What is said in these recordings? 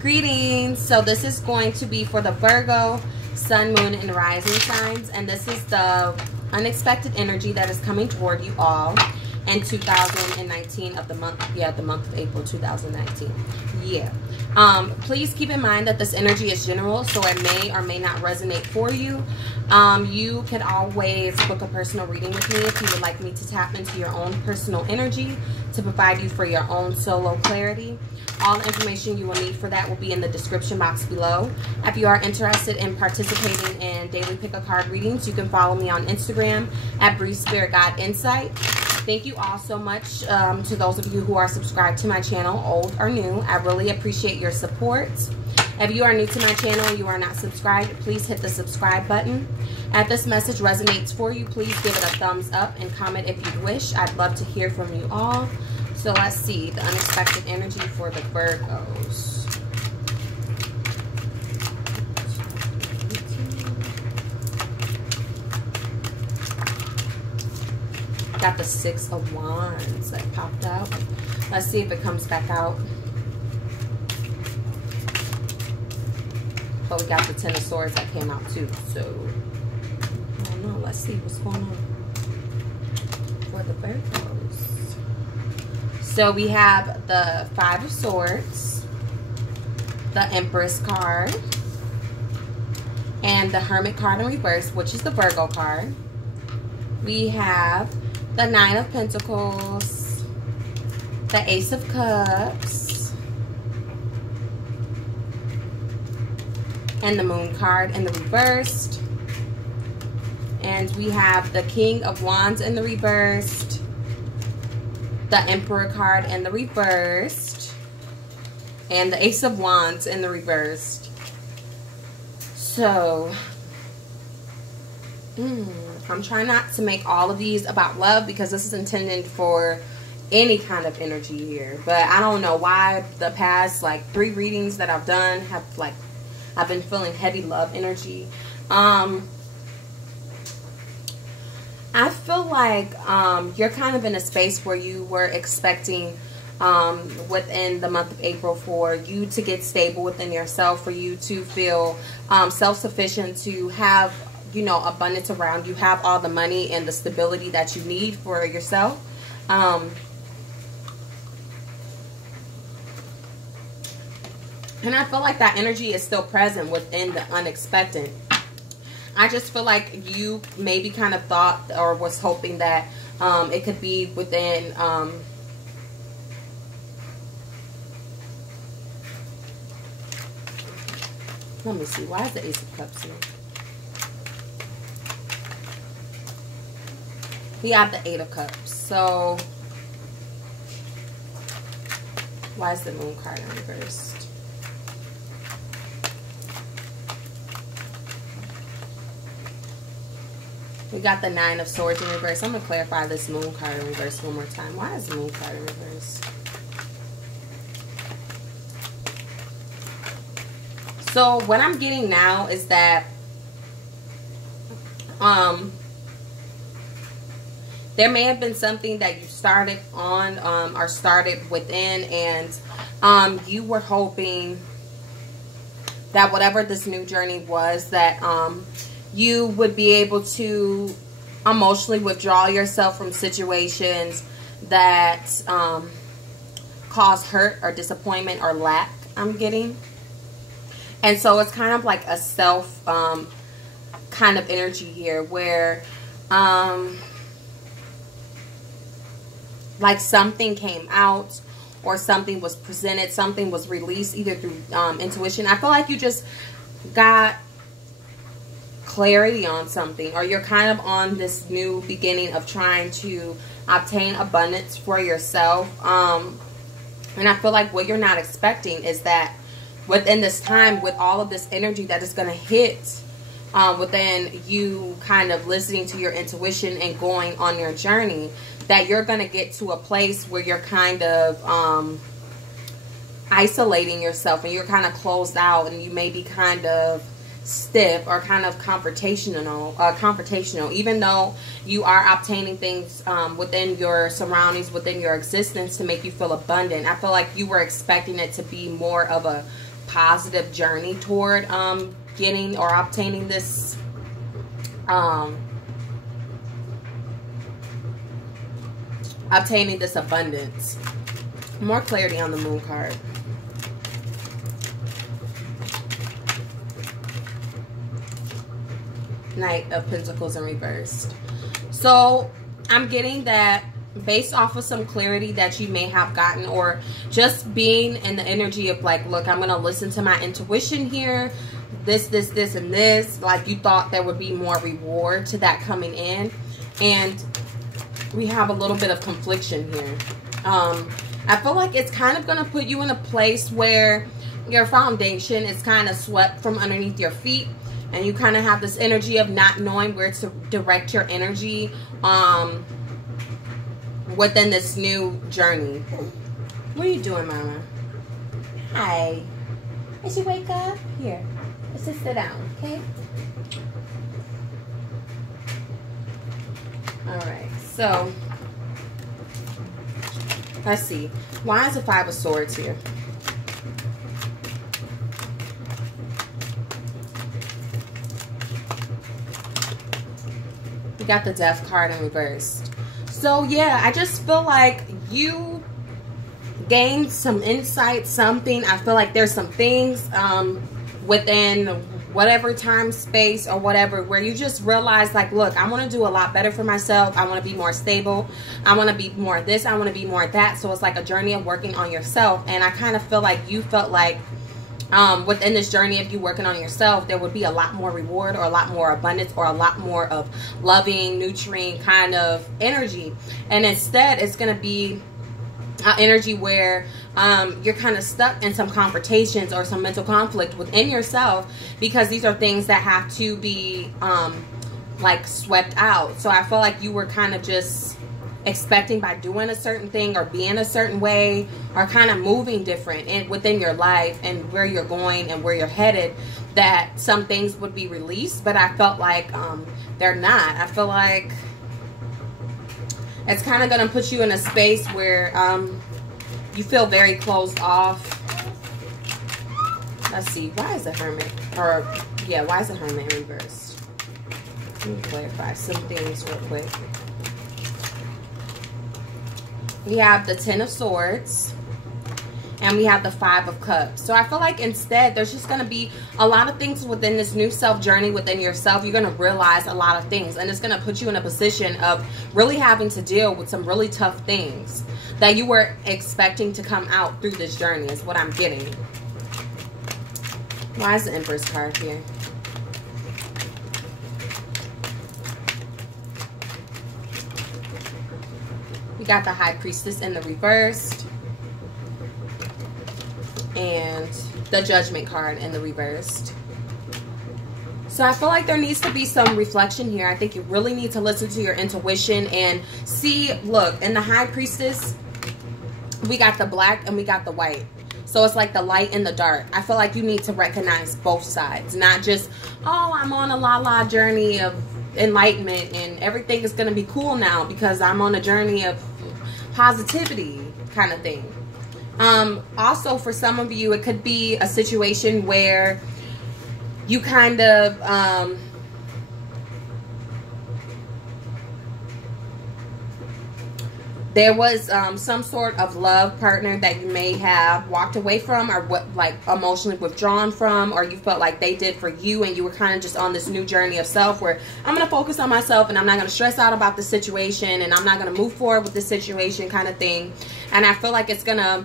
Greetings. So this is going to be for the Virgo, Sun, Moon, and Rising signs. And this is the unexpected energy that is coming toward you all in 2019 of the month. Yeah, the month of April 2019. Yeah. Please keep in mind that this energy is general, so it may or may not resonate for you. You can always book a personal reading with me if you would like me to tap into your own personal energy to provide you for your own solo clarity. All the information you will need for that will be in the description box below. If you are interested in participating in daily pick a card readings, you can follow me on Instagram at Brief Spirit Guide Insight. Thank you all so much to those of you who are subscribed to my channel, old or new. I really appreciate your support. If you are new to my channel and you are not subscribed, please hit the subscribe button. If this message resonates for you, please give it a thumbs up and comment if you wish. I'd love to hear from you all. So let's see the unexpected energy for the Virgos. Got the Six of Wands that popped out. Let's see if it comes back out. But we got the Ten of Swords that came out too. So I don't know. Let's see what's going on for the Virgos. So we have the Five of Swords, the Empress card, and the Hermit card in reverse, which is the Virgo card. We have the Nine of Pentacles, the Ace of Cups, and the Moon card in the reversed. And we have the King of Wands in the reversed, the Emperor card in the reversed, and the Ace of Wands in the reversed. So I'm trying not to make all of these about love because this is intended for any kind of energy here. But I don't know why the past like 3 readings that I've done have like I've been feeling heavy love energy. I feel like you're kind of in a space where you were expecting within the month of April for you to get stable within yourself, for you to feel self-sufficient, to have, you know, abundance around you, have all the money and the stability that you need for yourself. And I feel like that energy is still present within the unexpected. I just feel like you maybe kind of thought or was hoping that it could be within let me see, why is the Ace of Cups here? We have the Eight of Cups. So why is the Moon card in reverse? We got the Nine of Swords in reverse. I'm going to clarify this Moon card in reverse one more time. Why is the Moon card in reverse? So what I'm getting now is that there may have been something that you started on or started within, and you were hoping that whatever this new journey was, that you would be able to emotionally withdraw yourself from situations that cause hurt or disappointment or lack, I'm getting. And so it's kind of like a self kind of energy here where like something came out or something was presented, something was released either through intuition. I feel like you just got clarity on something, or you're kind of on this new beginning of trying to obtain abundance for yourself. And I feel like what you're not expecting is that within this time, with all of this energy that is going to hit within you kind of listening to your intuition and going on your journey, that you're going to get to a place where you're kind of isolating yourself and you're kind of closed out, and you may be kind of stiff or kind of confrontational, even though you are obtaining things within your surroundings, within your existence, to make you feel abundant. I feel like you were expecting it to be more of a positive journey toward getting or obtaining this abundance. More clarity on the Moon card. Knight of Pentacles in reversed. So I'm getting that based off of some clarity that you may have gotten, or just being in the energy of like, look, I'm going to listen to my intuition here. This, and this. Like, you thought there would be more reward to that coming in. And we have a little bit of confliction here. I feel like it's kind of going to put you in a place where your foundation is kind of swept from underneath your feet. And you kind of have this energy of not knowing where to direct your energy within this new journey. What are you doing, Mama? Hi. Did you wake up? Here. Let's just sit down, okay? Alright, so let's see. Why is the Five of Swords here? We got the Death card in reversed. So yeah, I just feel like you gained some insight, something. I feel like there's some things within whatever time space or whatever where you just realize like, look, I want to do a lot better for myself. I want to be more stable. I want to be more this. I want to be more that. So it's like a journey of working on yourself. And I kind of feel like you felt like within this journey of you working on yourself, there would be a lot more reward or a lot more abundance or a lot more of loving, nurturing kind of energy. And instead, it's going to be an energy where you're kind of stuck in some confrontations or some mental conflict within yourself, because these are things that have to be like swept out. So I feel like you were kind of just expecting by doing a certain thing or being a certain way or kind of moving different and within your life and where you're going and where you're headed, that some things would be released. But I felt like they're not. I feel like it's kind of going to put you in a space where you feel very closed off. Let's see. Why is the Hermit? Or, yeah, why is the Hermit in reverse? Let me clarify some things real quick. We have the Ten of Swords. And we have the Five of Cups. So I feel like instead there's just going to be a lot of things within this new self journey within yourself. You're going to realize a lot of things. And it's going to put you in a position of really having to deal with some really tough things that you were expecting to come out through this journey is what I'm getting. Why is the Empress card here? We got the High Priestess in the reversed. And the Judgment card in the reversed. So I feel like there needs to be some reflection here. I think you really need to listen to your intuition and see, look, in the High Priestess, we got the black and we got the white. So it's like the light and the dark. I feel like you need to recognize both sides. Not just, oh, I'm on a la-la journey of enlightenment and everything is going to be cool now because I'm on a journey of positivity kind of thing. Also, for some of you, it could be a situation where you kind of there was some sort of love partner that you may have walked away from, or what, like emotionally withdrawn from, or you felt like they did for you, and you were kind of just on this new journey of self where I'm going to focus on myself and I'm not going to stress out about the situation and I'm not going to move forward with the situation kind of thing. And I feel like it's going to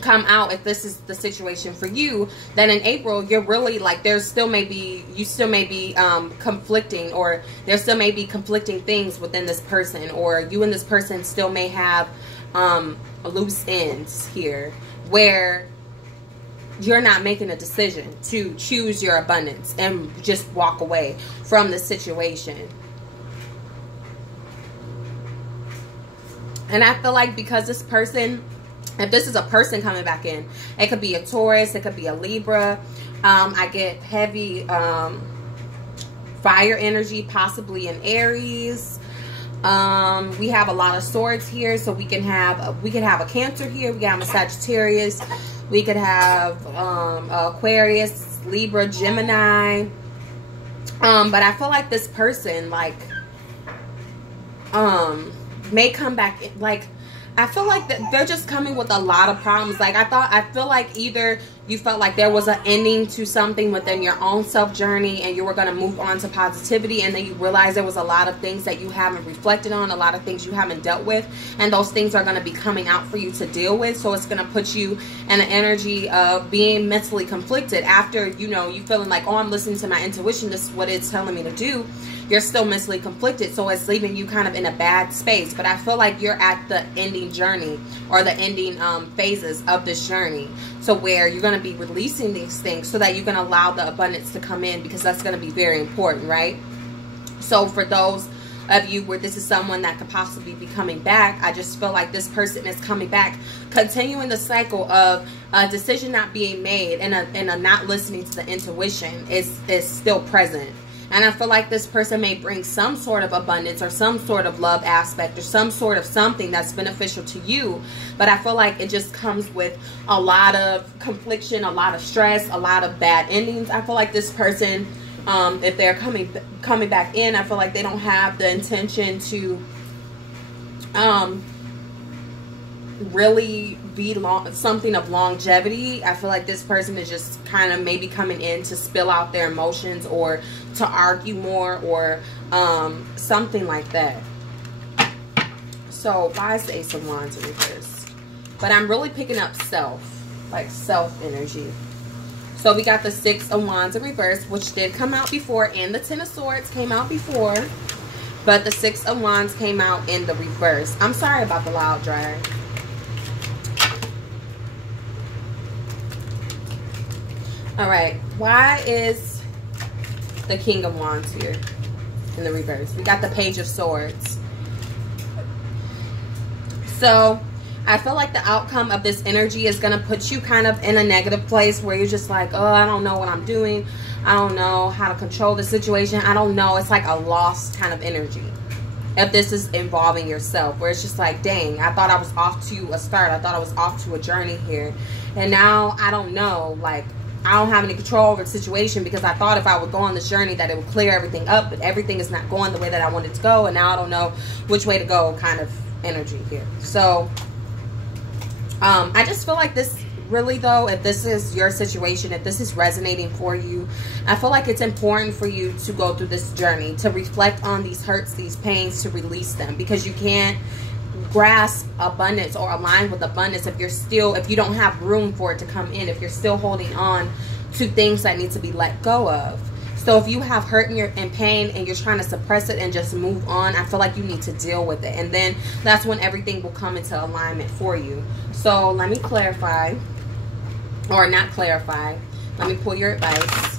come out, if this is the situation for you, then in April you're really like, there's still maybe, you still may be conflicting, or there still may be conflicting things within this person, or you and this person still may have loose ends here where you're not making a decision to choose your abundance and just walk away from the situation. And I feel like because this person, if this is a person coming back in, it could be a Taurus, it could be a Libra. I get heavy fire energy, possibly an Aries. We have a lot of swords here, so we could have a Cancer here. We got a Sagittarius. We could have Aquarius, Libra, Gemini. But I feel like this person, like, may come back, like, I feel like that they're just coming with a lot of problems. Like, I feel like either you felt like there was an ending to something within your own self journey and you were going to move on to positivity, and then you realize there was a lot of things that you haven't reflected on, a lot of things you haven't dealt with, and those things are going to be coming out for you to deal with. So it's going to put you in an energy of being mentally conflicted after, you know, you feeling like, oh, I'm listening to my intuition, this is what it's telling me to do. You're still mentally conflicted, so it's leaving you kind of in a bad space. But I feel like you're at the ending journey, or the ending phases of this journey, so where you're going to be releasing these things so that you can allow the abundance to come in, because that's going to be very important, right? So for those of you where this is someone that could possibly be coming back, I just feel like this person is coming back, continuing the cycle of a decision not being made and a not listening to the intuition is still present. And I feel like this person may bring some sort of abundance or some sort of love aspect or some sort of something that's beneficial to you. But I feel like it just comes with a lot of confliction, a lot of stress, a lot of bad endings. I feel like this person, if they're coming back in, I feel like they don't have the intention to really be something of longevity. I feel like this person is just kind of maybe coming in to spill out their emotions or to argue more or something like that. So why is the Ace of Wands in reverse? But I'm really picking up self, like self energy. So we got the Six of Wands in reverse, which did come out before, and the Ten of Swords came out before, but the Six of Wands came out in the reverse. I'm sorry about the loud dryer. All right, why is the King of Wands here in the reverse? We got the Page of Swords. So I feel like the outcome of this energy is going to put you kind of in a negative place where you're just like, oh, I don't know what I'm doing. I don't know how to control the situation. I don't know. It's like a lost kind of energy. If this is involving yourself, where it's just like, dang, I thought I was off to a start. I thought I was off to a journey here. And now I don't know, like, I don't have any control over the situation, because I thought if I would go on this journey that it would clear everything up, but everything is not going the way that I wanted to go, and now I don't know which way to go kind of energy here. So I just feel like this really, though, if this is your situation, if this is resonating for you, I feel like it's important for you to go through this journey, to reflect on these hurts, these pains, to release them, because you can't grasp abundance or align with abundance if you don't have room for it to come in, if you're still holding on to things that need to be let go of. So if you have hurt and pain and you're trying to suppress it and just move on, I feel like you need to deal with it, and then that's when everything will come into alignment for you. So let me clarify, or not clarify, let me pull your advice.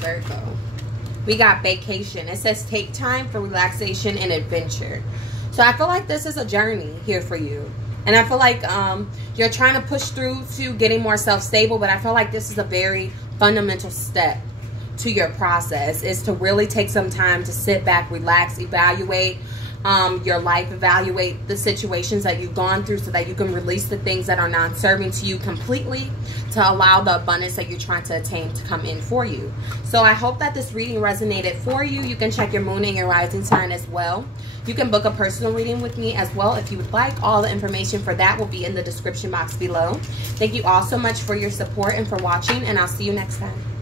Virgo. We got vacation. It says take time for relaxation and adventure. So I feel like this is a journey here for you. And I feel like you're trying to push through to getting more self-stable, but I feel like this is a very fundamental step to your process, is to really take some time to sit back, relax, evaluate your life, evaluate the situations that you've gone through, so that you can release the things that are non-serving to you completely, to allow the abundance that you're trying to attain to come in for you. So I hope that this reading resonated for you. You can check your moon and your rising sign as well. You can book a personal reading with me as well if you would like. All the information for that will be in the description box below. Thank you all so much for your support and for watching, and I'll see you next time.